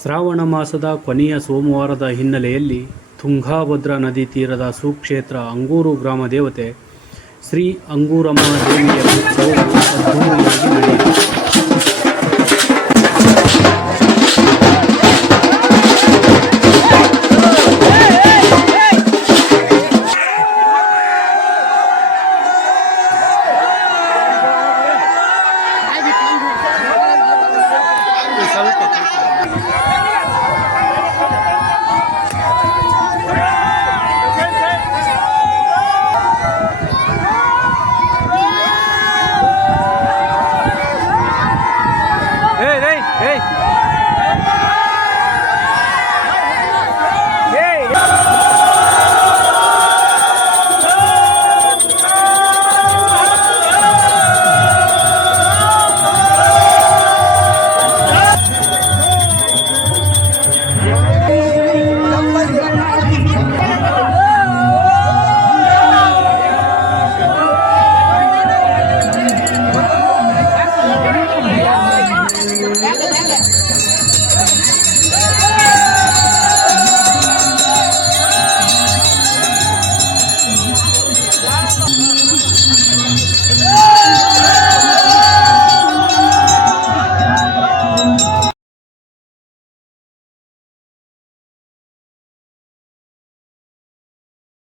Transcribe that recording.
ಶ್ರಾವಣ ಮಾಸದ ಕೊನೆಯ ಸೋಮವಾರದ ಹಿನ್ನೆಲೆಯಲ್ಲಿ ತುಂಗಾಭದ್ರಾ ನದಿ ತೀರದ ಸುಕ್ಷೇತ್ರ ಅಂಗೂರು ಗ್ರಾಮ ದೇವತೆ ಶ್ರೀ ಅಂಗೂರಮ್ಮ ದೇವಿಯ ಅದ್ಧೂರಿಯಾಗಿ ನಡೆಯಿತು. 哎。